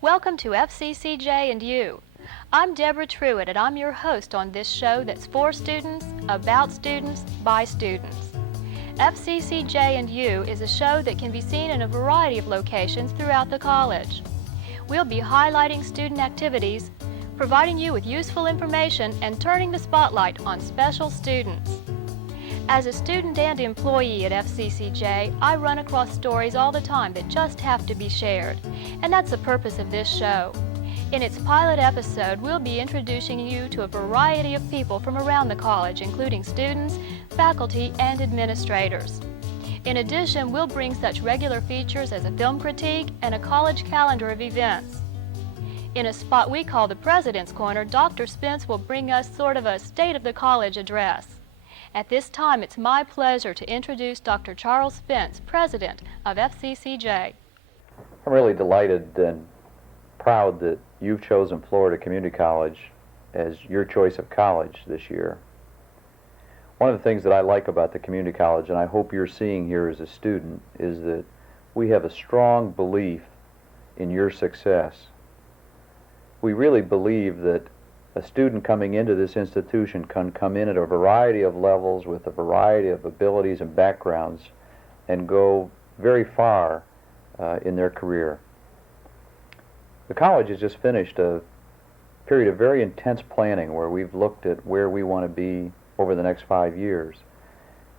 Welcome to FCCJ and You. I'm Debra Truitt, and I'm your host on this show that's for students, about students, by students. FCCJ and You is a show that can be seen in a variety of locations throughout the college. We'll be highlighting student activities, providing you with useful information, and turning the spotlight on special students. As a student and employee at FCCJ, I run across stories all the time that just have to be shared, and that's the purpose of this show. In its pilot episode, we'll be introducing you to a variety of people from around the college, including students, faculty, and administrators. In addition, we'll bring such regular features as a film critique and a college calendar of events. In a spot we call the President's Corner, Dr. Spence will bring us sort of a State of the College address. At this time, it's my pleasure to introduce Dr. Charles Spence, President of FCCJ. I'm really delighted and proud that you've chosen Florida Community College as your choice of college this year. One of the things that I like about the community college, and I hope you're seeing here as a student, is that we have a strong belief in your success. We really believe that a student coming into this institution can come in at a variety of levels with a variety of abilities and backgrounds and go very far in their career. The college has just finished a period of very intense planning where we've looked at where we want to be over the next 5 years.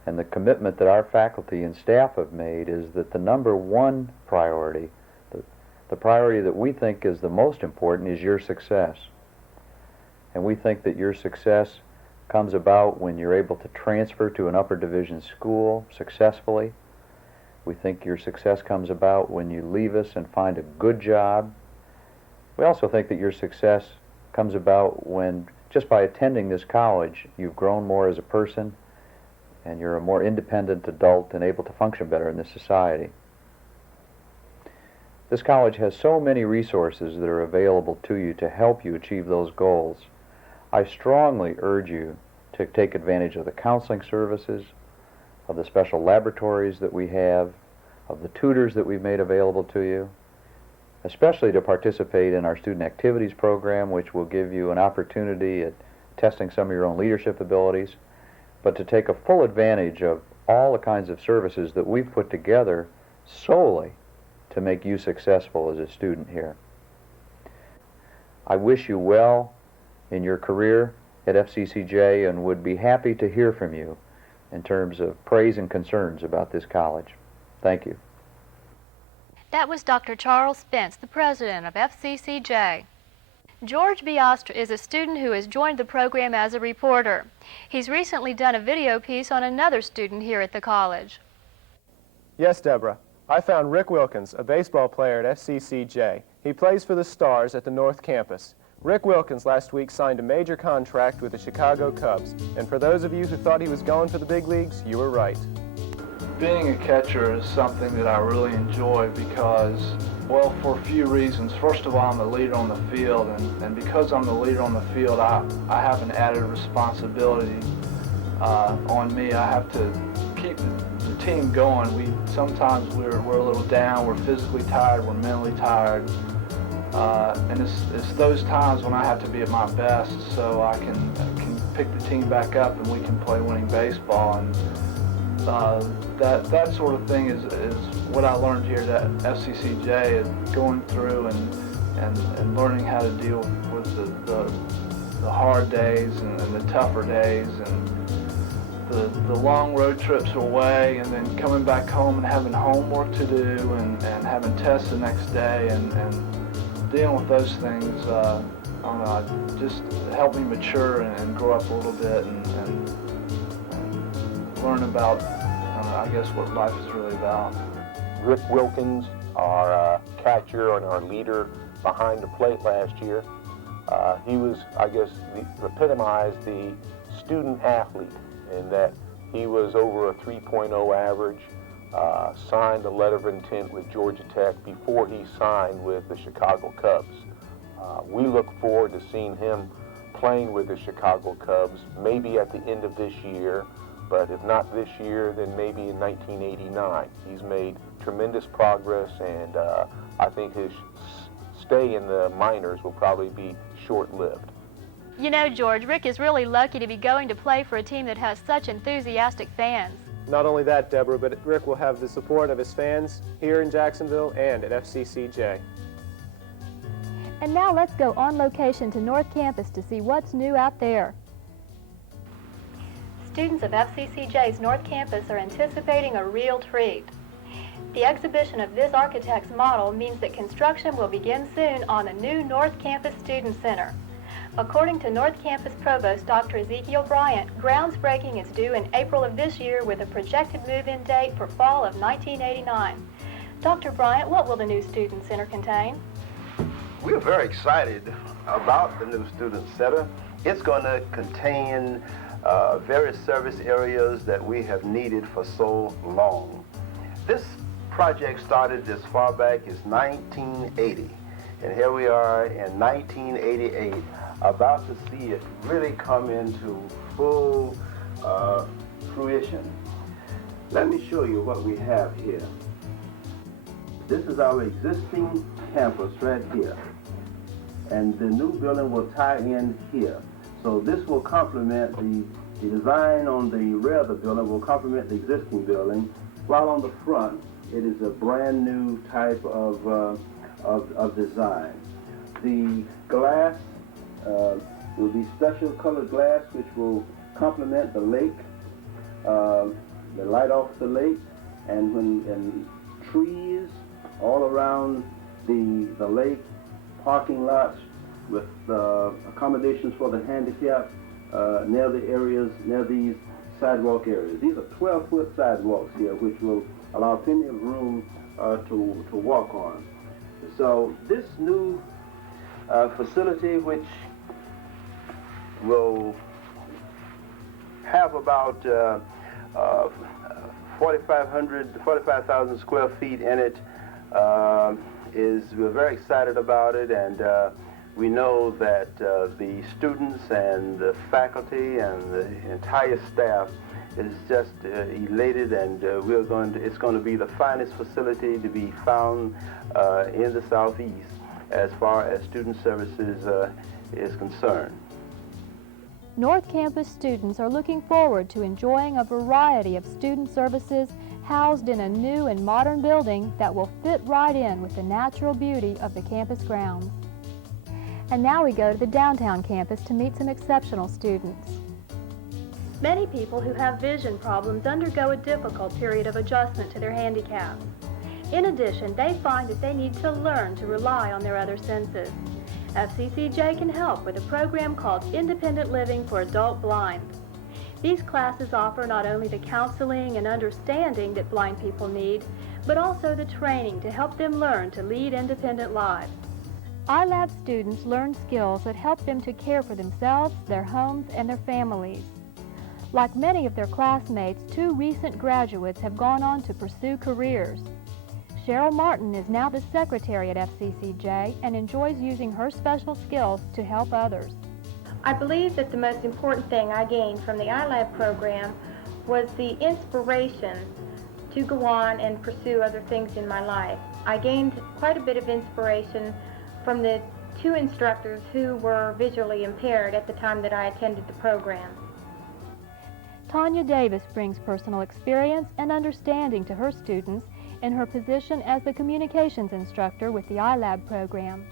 And the commitment that our faculty and staff have made is that the number one priority, the priority that we think is the most important, is your success. And we think that your success comes about when you're able to transfer to an upper division school successfully. We think your success comes about when you leave us and find a good job. We also think that your success comes about when, just by attending this college, you've grown more as a person and you're a more independent adult and able to function better in this society. This college has so many resources that are available to you to help you achieve those goals. I strongly urge you to take advantage of the counseling services, of the special laboratories that we have, of the tutors that we've made available to you, especially to participate in our student activities program, which will give you an opportunity at testing some of your own leadership abilities, but to take a full advantage of all the kinds of services that we've put together solely to make you successful as a student here. I wish you well in your career at FCCJ and would be happy to hear from you in terms of praise and concerns about this college. Thank you. That was Dr. Charles Spence, the president of FCCJ. George Biastra is a student who has joined the program as a reporter. He's recently done a video piece on another student here at the college. Yes, Debra. I found Rick Wilkins, a baseball player at FCCJ. He plays for the Stars at the North Campus. Rick Wilkins last week signed a major contract with the Chicago Cubs, and for those of you who thought he was going for the big leagues, you were right. Being a catcher is something that I really enjoy because, well, for a few reasons. First of all, I'm the leader on the field, and because I'm the leader on the field, I have an added responsibility on me. I have to keep the team going. Sometimes we're a little down, we're physically tired, we're mentally tired. And it's those times when I have to be at my best so I can pick the team back up and we can play winning baseball. And that sort of thing is what I learned here at FCCJ, is going through and learning how to deal with the hard days and the tougher days and the long road trips away, and then coming back home and having homework to do and having tests the next day and dealing with those things, I don't know, just helped me mature and grow up a little bit and learn about, I guess, what life is really about. Rick Wilkins, our catcher and our leader behind the plate last year, he was, I guess, epitomized the student athlete in that he was over a 3.0 average, signed a letter of intent with Georgia Tech before he signed with the Chicago Cubs. We look forward to seeing him playing with the Chicago Cubs, maybe at the end of this year, but if not this year, then maybe in 1989. He's made tremendous progress, and I think his stay in the minors will probably be short-lived. You know, George, Rick is really lucky to be going to play for a team that has such enthusiastic fans. Not only that, Deborah, but Rick will have the support of his fans here in Jacksonville and at FCCJ. And now let's go on location to North Campus to see what's new out there. Students of FCCJ's North Campus are anticipating a real treat. The exhibition of this architect's model means that construction will begin soon on the new North Campus Student Center. According to North Campus Provost Dr. Ezekiel Bryant, groundsbreaking is due in April of this year with a projected move-in date for fall of 1989. Dr. Bryant, what will the new Student Center contain? We're very excited about the new Student Center. It's going to contain various service areas that we have needed for so long. This project started as far back as 1980, and here we are in 1988, about to see it really come into full fruition. Let me show you what we have here. This is our existing campus right here, and the new building will tie in here. So this will complement the design on the rear of the building will complement the existing building, while on the front it is a brand new type of design. The glass will be special colored glass which will complement the lake, the light off the lake, and trees all around the lake, parking lots with accommodations for the handicapped near the areas, near these sidewalk areas. These are 12-foot sidewalks here which will allow plenty of room to walk on. So this new facility, which will have about 45,000 square feet in it, we're very excited about it, and we know that the students and the faculty and the entire staff is just elated, and it's going to be the finest facility to be found in the Southeast as far as student services is concerned. North Campus students are looking forward to enjoying a variety of student services housed in a new and modern building that will fit right in with the natural beauty of the campus grounds. And now we go to the downtown campus to meet some exceptional students. Many people who have vision problems undergo a difficult period of adjustment to their handicaps. In addition, they find that they need to learn to rely on their other senses. FCCJ can help with a program called Independent Living for Adult Blind. These classes offer not only the counseling and understanding that blind people need, but also the training to help them learn to lead independent lives. ILAB students learn skills that help them to care for themselves, their homes, and their families. Like many of their classmates, 2 recent graduates have gone on to pursue careers. Cheryl Martin is now the secretary at FCCJ and enjoys using her special skills to help others. I believe that the most important thing I gained from the ILAB program was the inspiration to go on and pursue other things in my life. I gained quite a bit of inspiration from the 2 instructors who were visually impaired at the time that I attended the program. Tonya Davis brings personal experience and understanding to her students in her position as the communications instructor with the ILAB program.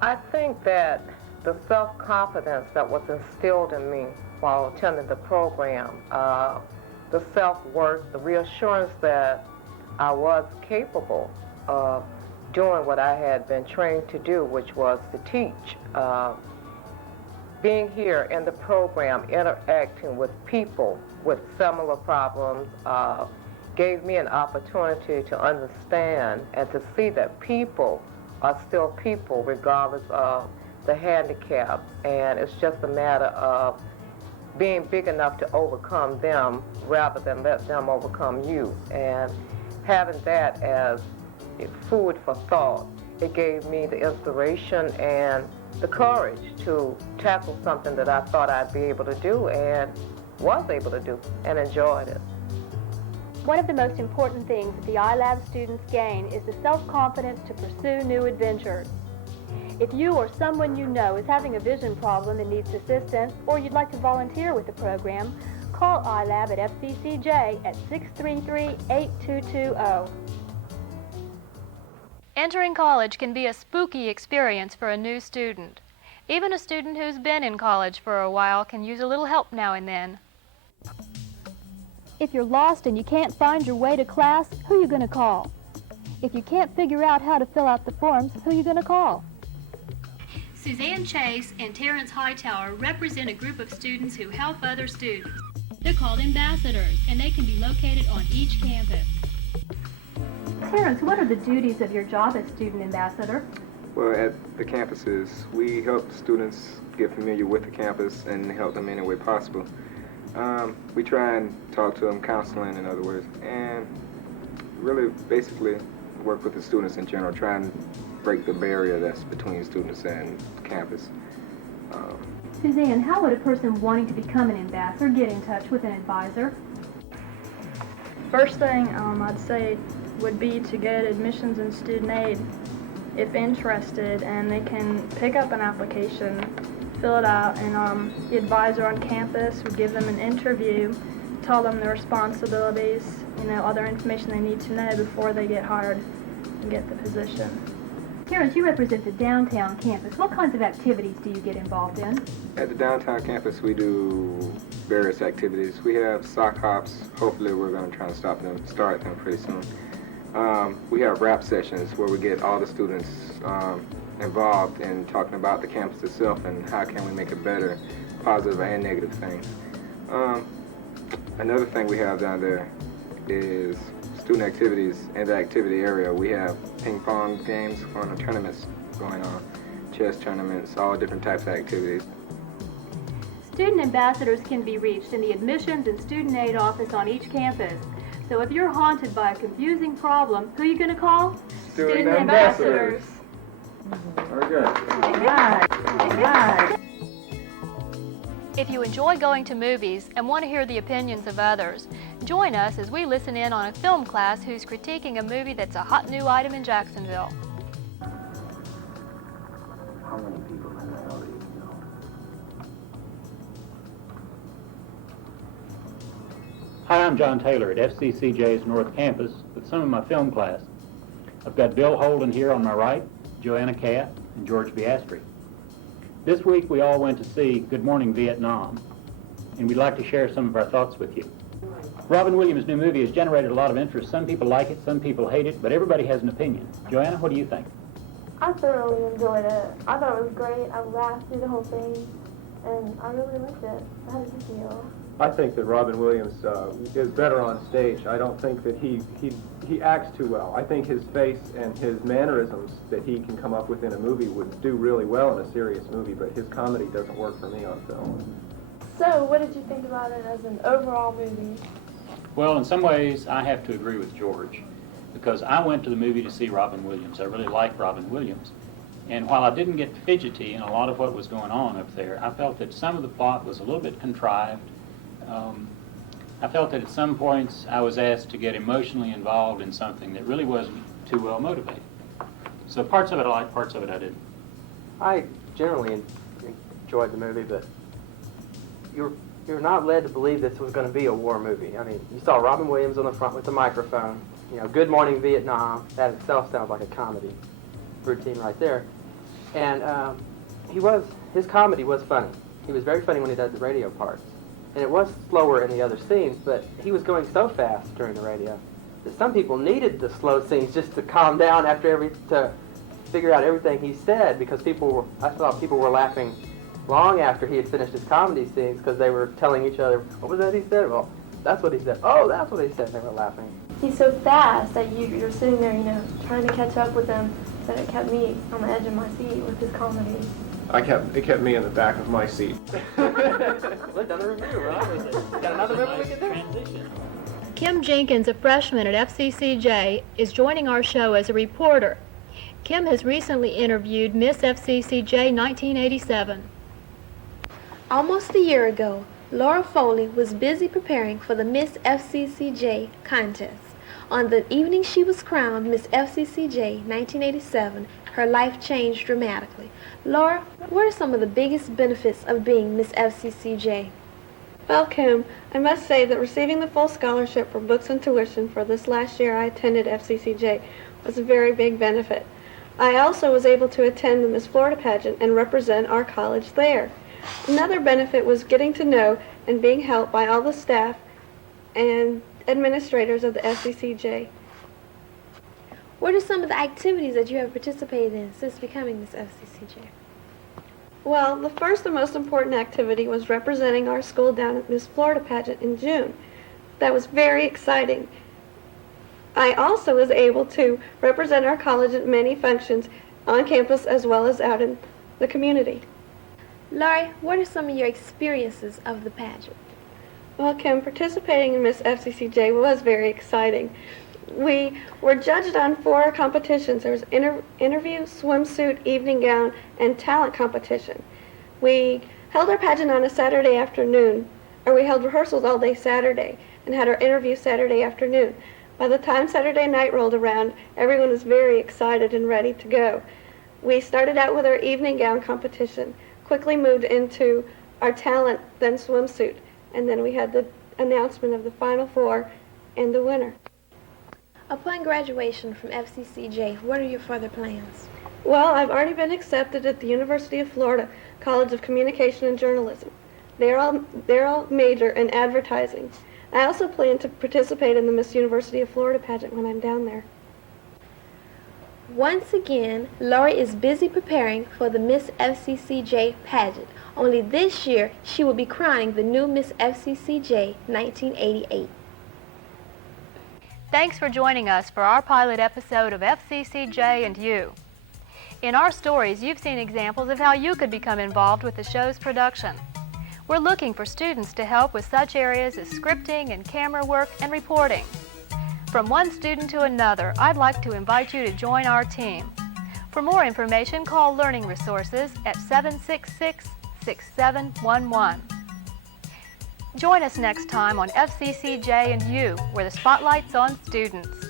I think that the self-confidence that was instilled in me while attending the program, the self-worth, the reassurance that I was capable of doing what I had been trained to do, which was to teach. Being here in the program, interacting with people with similar problems, gave me an opportunity to understand and to see that people are still people regardless of the handicap, and it's just a matter of being big enough to overcome them rather than let them overcome you. And having that as food for thought, it gave me the inspiration and the courage to tackle something that I thought I'd be able to do and was able to do and enjoyed it. One of the most important things that the ILAB students gain is the self-confidence to pursue new adventures. If you or someone you know is having a vision problem and needs assistance, or you'd like to volunteer with the program, call ILAB at FCCJ at 633-8220. Entering college can be a spooky experience for a new student. Even a student who's been in college for a while can use a little help now and then. If you're lost and you can't find your way to class, who are you going to call? If you can't figure out how to fill out the forms, who are you going to call? Suzanne Chase and Terrence Hightower represent a group of students who help other students. They're called ambassadors, and they can be located on each campus. Terrence, what are the duties of your job as student ambassador? Well, at the campuses, we help students get familiar with the campus and help them in any way possible. We try and talk to them, counseling in other words, and really basically work with the students in general, try and break the barrier that's between students and campus. Suzanne, how would a person wanting to become an ambassador get in touch with an advisor? First thing I'd say would be to get admissions and student aid if interested, and they can pick up an application, fill it out, and the advisor on campus would give them an interview, tell them their responsibilities, other information they need to know before they get hired and get the position. Terrence, you represent the downtown campus. What kinds of activities do you get involved in? At the downtown campus, we do various activities. We have sock hops. Hopefully, we're going to try to start them pretty soon. We have rap sessions where we get all the students involved in talking about the campus itself and how can we make it better, positive and negative things. Another thing we have down there is student activities. In the activity area, we have ping pong games, tournaments going on, chess tournaments, all different types of activities. Student ambassadors can be reached in the admissions and student aid office on each campus. So if you're haunted by a confusing problem, who are you going to call? Student ambassadors. Very good. If you enjoy going to movies and want to hear the opinions of others, join us as we listen in on a film class who's critiquing a movie that's a hot new item in Jacksonville. How many people in the audience know? Hi, I'm John Taylor at FCCJ's North Campus with some of my film class. I've got Bill Holden here on my right, Joanna Catt, and George Biastri. This week we all went to see Good Morning Vietnam, and we'd like to share some of our thoughts with you. Robin Williams' new movie has generated a lot of interest. Some people like it, some people hate it, but everybody has an opinion. Joanna, what do you think? I thoroughly enjoyed it. I thought it was great. I laughed through the whole thing, and I really liked it. How did you feel? I think that Robin Williams is better on stage. I don't think that he acts too well. I think his face and his mannerisms that he can come up with in a movie would do really well in a serious movie, but his comedy doesn't work for me on film. So, what did you think about it as an overall movie? Well, in some ways, I have to agree with George, because I went to the movie to see Robin Williams. I really like Robin Williams. And while I didn't get fidgety in a lot of what was going on up there, I felt that some of the plot was a little bit contrived. I felt that at some points I was asked to get emotionally involved in something that really wasn't too well motivated. So parts of it I liked, parts of it I didn't. I generally enjoyed the movie, but you're not led to believe this was going to be a war movie. I mean, you saw Robin Williams on the front with the microphone. Good Morning Vietnam. That itself sounds like a comedy routine right there. And his comedy was funny. He was very funny when he did the radio parts. And it was slower in the other scenes, but he was going so fast during the radio that some people needed the slow scenes just to calm down to figure out everything he said, because I thought people were laughing long after he had finished his comedy scenes because they were telling each other, what was that he said? Well, that's what he said. Oh, that's what he said. They were laughing. He's so fast that you're sitting there, trying to catch up with him, that it kept me on the edge of my seat with his comedy. It kept me in the back of my seat. We've done a review, right? Got another review we can do? Kim Jenkins, a freshman at FCCJ, is joining our show as a reporter. Kim has recently interviewed Miss FCCJ 1987. Almost a year ago, Laura Foley was busy preparing for the Miss FCCJ contest. On the evening she was crowned Miss FCCJ 1987, her life changed dramatically. Laura, what are some of the biggest benefits of being Miss FCCJ? Well, Kim, I must say that receiving the full scholarship for books and tuition for this last year I attended FCCJ was a very big benefit. I also was able to attend the Miss Florida pageant and represent our college there. Another benefit was getting to know and being helped by all the staff and administrators of the FCCJ. What are some of the activities that you have participated in since becoming Miss FCCJ? Well, the first and most important activity was representing our school down at Miss Florida pageant in June. That was very exciting. I also was able to represent our college at many functions on campus as well as out in the community. Laurie, what are some of your experiences of the pageant? Well, Kim, participating in Miss FCCJ was very exciting. We were judged on 4 competitions. There was interview, swimsuit, evening gown, and talent competition. We held our pageant on a Saturday afternoon, or we held rehearsals all day Saturday and had our interview Saturday afternoon. By the time Saturday night rolled around, everyone was very excited and ready to go. We started out with our evening gown competition, quickly moved into our talent, then swimsuit, and then we had the announcement of the final 4 and the winner. Upon graduation from FCCJ, what are your further plans? Well, I've already been accepted at the University of Florida College of Communication and Journalism. They're all major in advertising. I also plan to participate in the Miss University of Florida pageant when I'm down there. Once again, Laurie is busy preparing for the Miss FCCJ pageant. Only this year, she will be crowning the new Miss FCCJ 1988. Thanks for joining us for our pilot episode of FCCJ and You. In our stories, you've seen examples of how you could become involved with the show's production. We're looking for students to help with such areas as scripting and camera work and reporting. From one student to another, I'd like to invite you to join our team. For more information, call Learning Resources at 766-6711. Join us next time on FCCJ and You, where the spotlight's on students.